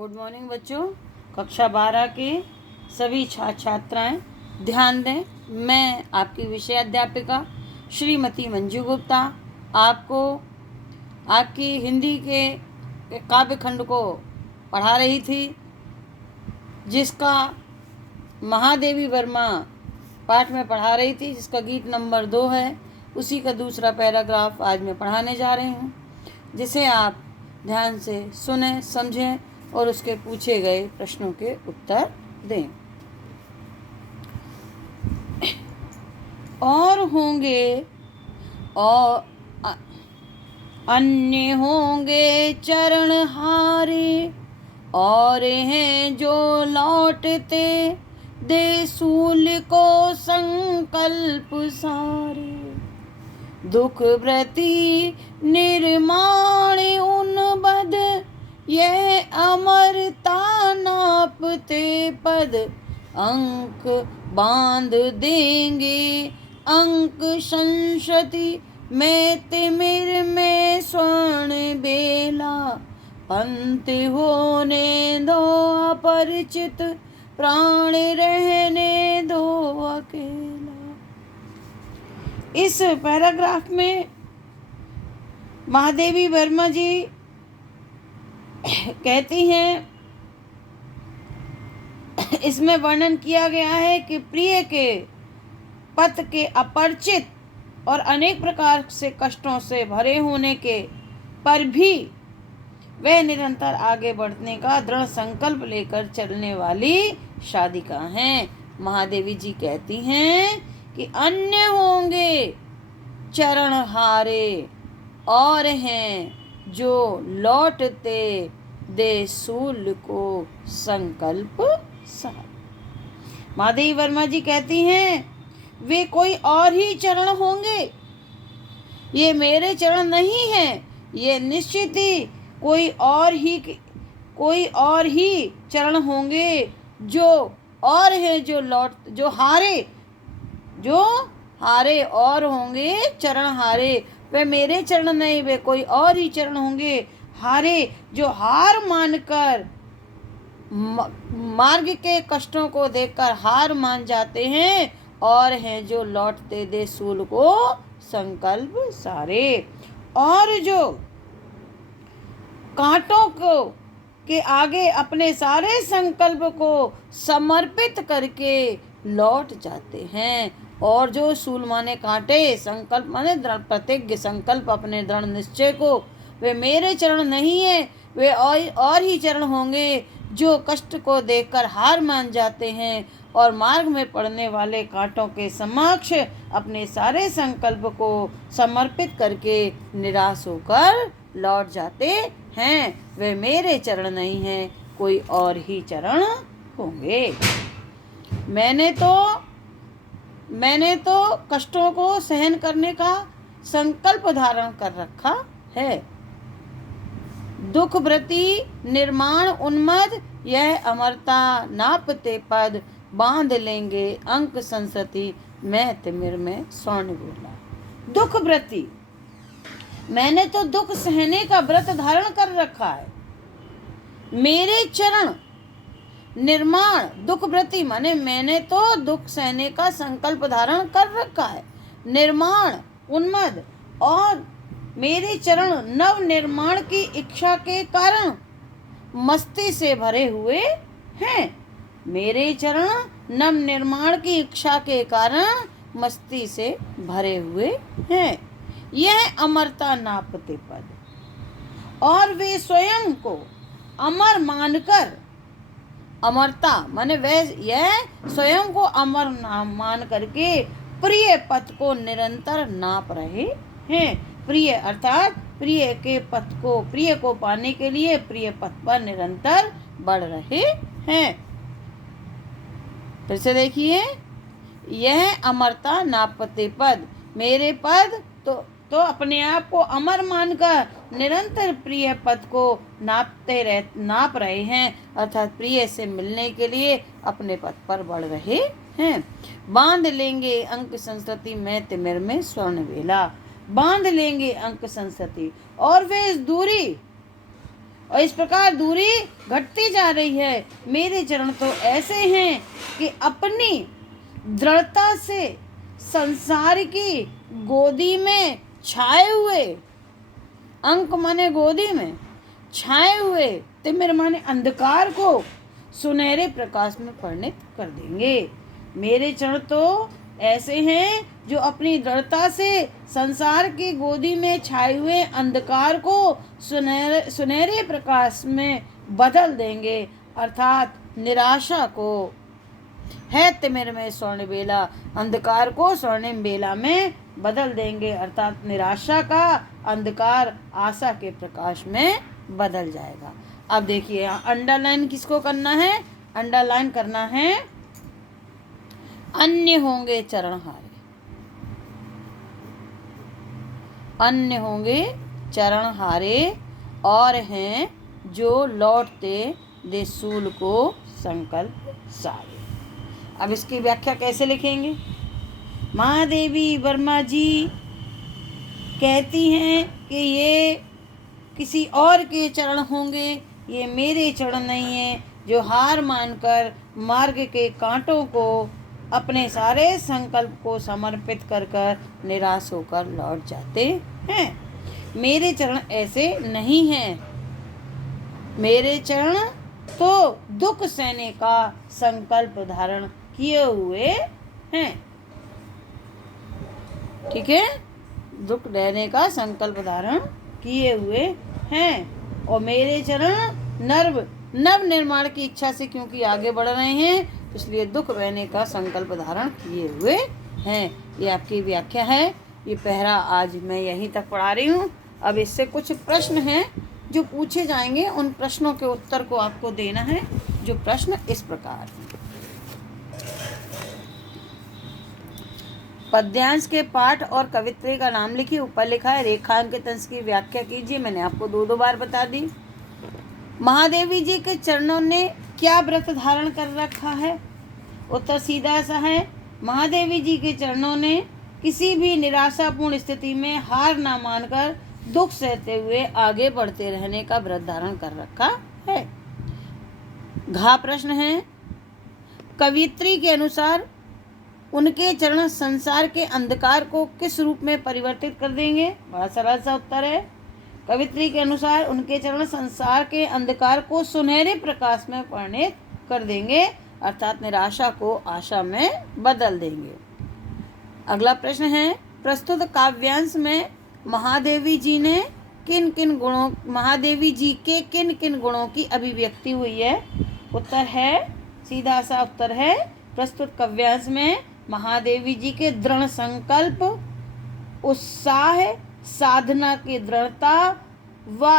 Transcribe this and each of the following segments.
Good morning बच्चों। कक्षा 12 के सभी छात्र छात्राएं ध्यान दें। मैं आपकी विषय अध्यापिका श्रीमती मंजू गुप्ता आपको आपकी हिंदी के काव्य खंड को पढ़ा रही थी, जिसका महादेवी वर्मा पाठ में पढ़ा रही थी, जिसका गीत नंबर 2 है। उसी का दूसरा पैराग्राफ आज मैं पढ़ाने जा रही हूँ, जिसे आप ध्यान से सुने, समझें और उसके पूछे गए प्रश्नों के उत्तर दें। और होंगे और अन्य होंगे चरण हारे, और हैं जो लौटते दे सूल को संकल्प सारे। दुख व्रति निर्माण उन बद, यह अमरता नापते पद। अंक बांध देंगे अंक संशति, में तिमिर में स्वर्ण बेला। पंथ होने दो अपरिचित, प्राण रहने दो अकेला। इस पैराग्राफ में महादेवी वर्मा जी कहती हैं, इसमें वर्णन किया गया है कि प्रिय के पथ के अपरिचित और अनेक प्रकार से कष्टों से भरे होने के पर भी वह निरंतर आगे बढ़ने का दृढ़ संकल्प लेकर चलने वाली साधिका हैं। महादेवी जी कहती हैं कि अन्य होंगे चरण हारे, और हैं जो लौटते दे सूल को संकल्प सार। महादेवी वर्मा जी कहती हैं, वे कोई और ही चरण होंगे, ये मेरे चरण नहीं हैं। ये निश्चित ही कोई और ही चरण होंगे, जो हारे और होंगे चरण हारे। वे मेरे चरण नहीं, वे कोई और ही चरण होंगे हारे, जो हार मानकर मार्ग के कष्टों को देखकर हार मान जाते हैं, और हैं जो लौटते दे सूल को संकल्प सारे। और जो कांटों को के आगे अपने सारे संकल्प को समर्पित करके लौट जाते हैं। और जो सूल माने कांटे, संकल्प माने दृढ़ प्रतिज्ञ संकल्प, अपने दृढ़ निश्चय को, वे मेरे चरण नहीं है, वे और ही चरण होंगे जो कष्ट को देखकर हार मान जाते हैं और मार्ग में पड़ने वाले कांटों के समक्ष अपने सारे संकल्प को समर्पित करके निराश होकर लौट जाते हैं। वे मेरे चरण नहीं हैं, कोई और ही चरण होंगे। मैंने तो कष्टों को सहन करने का संकल्प धारण कर रखा है। दुख व्रति निर्माण उन्मद, यह अमरता नापते पद। बांध लेंगे अंक संसति, मैं तिमिर में स्वर्ण बेला। दुख व्रति, मैंने तो दुख सहने का व्रत धारण कर रखा है। मेरे चरण निर्माण, दुख व्रति माने मैंने तो दुख सहने का संकल्प धारण कर रखा है। निर्माण उन्मद, और मेरे चरण नव निर्माण की इच्छा के कारण मस्ती से भरे हुए हैं। मेरे चरण नव निर्माण की इच्छा के कारण मस्ती से भरे हुए हैं। यह अमरता नापते पद, और वे स्वयं को अमर मानकर, अमरता माने वह यह स्वयं को अमर मान करके प्रिय पथ को निरंतर नाप रहे हैं। प्रिय अर्थात प्रिय के पथ को, प्रिय को पाने के लिए प्रिय पथ पर निरंतर बढ़ रहे हैं। फिर से देखिए, यह अमरता नापते पद, मेरे पद तो अपने आप को अमर मानकर निरंतर प्रिय पद को नाप रहे हैं, अर्थात प्रिय से मिलने के लिए अपने पद पर बढ़ रहे हैं। बांध लेंगे अंक संस्कृति, मैं तिमिर में स्वर्ण बेला। बांध लेंगे अंक संस्कृति, और वे इस दूरी और इस प्रकार दूरी घटती जा रही है। मेरे चरण तो ऐसे हैं कि अपनी दृढ़ता से संसार की गोदी में छाए हुए, अंक माने गोदी में छाए हुए, तिमिर माने अंधकार को सुनहरे प्रकाश में परिणत कर देंगे। मेरे चरण तो ऐसे हैं जो अपनी दृढ़ता से संसार की गोदी में छाए हुए अंधकार को सुनहरे प्रकाश में बदल देंगे, अर्थात निराशा को है तिमिर में स्वर्ण बेला, अंधकार को स्वर्णिम बेला में बदल देंगे, अर्थात निराशा का अंधकार आशा के प्रकाश में बदल जाएगा। अब देखिए यहाँ अंडरलाइन किसको करना है? अंडरलाइन करना है अन्य होंगे चरणहारे, अन्य होंगे चरणहारे और हैं जो लौटते दे सूल को संकल्प सारे। अब इसकी व्याख्या कैसे लिखेंगे? महादेवी वर्मा जी कहती हैं कि ये किसी और के चरण होंगे, ये मेरे चरण नहीं हैं, जो हार मानकर मार्ग के कांटों को अपने सारे संकल्प को समर्पित कर कर निराश होकर लौट जाते हैं। मेरे चरण ऐसे नहीं हैं। मेरे चरण तो दुख सहने का संकल्प धारण किए हुए हैं। ठीक है, दुख रहने का संकल्प धारण किए हुए हैं। और मेरे चरण नव निर्माण की इच्छा से क्योंकि आगे बढ़ रहे हैं, इसलिए दुख रहने का संकल्प धारण किए हुए हैं। ये आपकी व्याख्या है। ये पहरा आज मैं यहीं तक पढ़ा रही हूँ। अब इससे कुछ प्रश्न हैं जो पूछे जाएंगे, उन प्रश्नों के उत्तर को आपको देना है। जो प्रश्न इस प्रकार हैं। पद्यांश के पाठ और कवित्री का नाम लिखिए। ऊपर लिखा है रेखांकित अंश की व्याख्या कीजिए। मैंने आपको दो बार बता दी। महादेवी जी के चरणों ने क्या व्रत धारण कर रखा है? उत्तर सीधा सा है, महादेवी जी के चरणों ने किसी भी निराशापूर्ण स्थिति में हार ना मानकर दुख सहते हुए आगे बढ़ते रहने का व्रत धारण कर रखा है। घा प्रश्न है, कवित्री के अनुसार उनके चरण संसार के अंधकार को किस रूप में परिवर्तित कर देंगे? बड़ा सरल सा उत्तर है। कवित्री के अनुसार उनके चरण संसार के अंधकार को सुनहरे प्रकाश में परिणत कर देंगे, अर्थात निराशा को आशा में बदल देंगे। अगला प्रश्न है, प्रस्तुत काव्यांश में महादेवी जी के किन किन गुणों की अभिव्यक्ति हुई है? उत्तर है, सीधा सा उत्तर है, प्रस्तुत काव्यांश में महादेवी जी के दृढ़ संकल्प, उत्साह, साधना की दृढ़ता व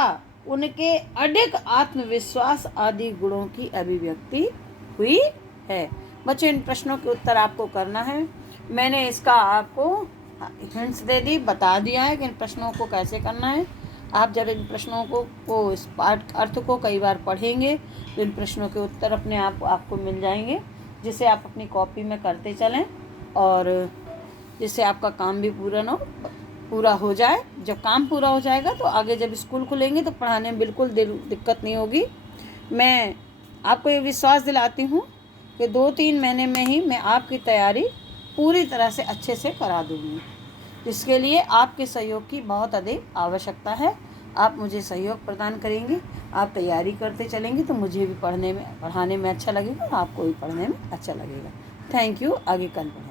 उनके अडिग आत्मविश्वास आदि गुणों की अभिव्यक्ति हुई है। बच्चों, इन प्रश्नों के उत्तर आपको करना है। मैंने इसका आपको हिंट्स दे दी, बता दिया है कि इन प्रश्नों को कैसे करना है। आप जब इन प्रश्नों को इस पाठ अर्थ को कई बार पढ़ेंगे तो इन प्रश्नों के उत्तर अपने आप आपको मिल जाएंगे, जिसे आप अपनी कॉपी में करते चलें और जिससे आपका काम भी पूरा हो जाए। जब काम पूरा हो जाएगा तो आगे जब स्कूल खुलेंगे तो पढ़ाने में बिल्कुल दिक्कत नहीं होगी। मैं आपको ये विश्वास दिलाती हूँ कि 2-3 महीने में ही मैं आपकी तैयारी पूरी तरह से अच्छे से करा दूँगी। इसके लिए आपके सहयोग की बहुत अधिक आवश्यकता है। आप मुझे सहयोग प्रदान करेंगे, आप तैयारी करते चलेंगे तो मुझे भी पढ़ाने में अच्छा लगेगा और आपको भी पढ़ने में अच्छा लगेगा। Thank you. आगे कल पढ़ेंगे।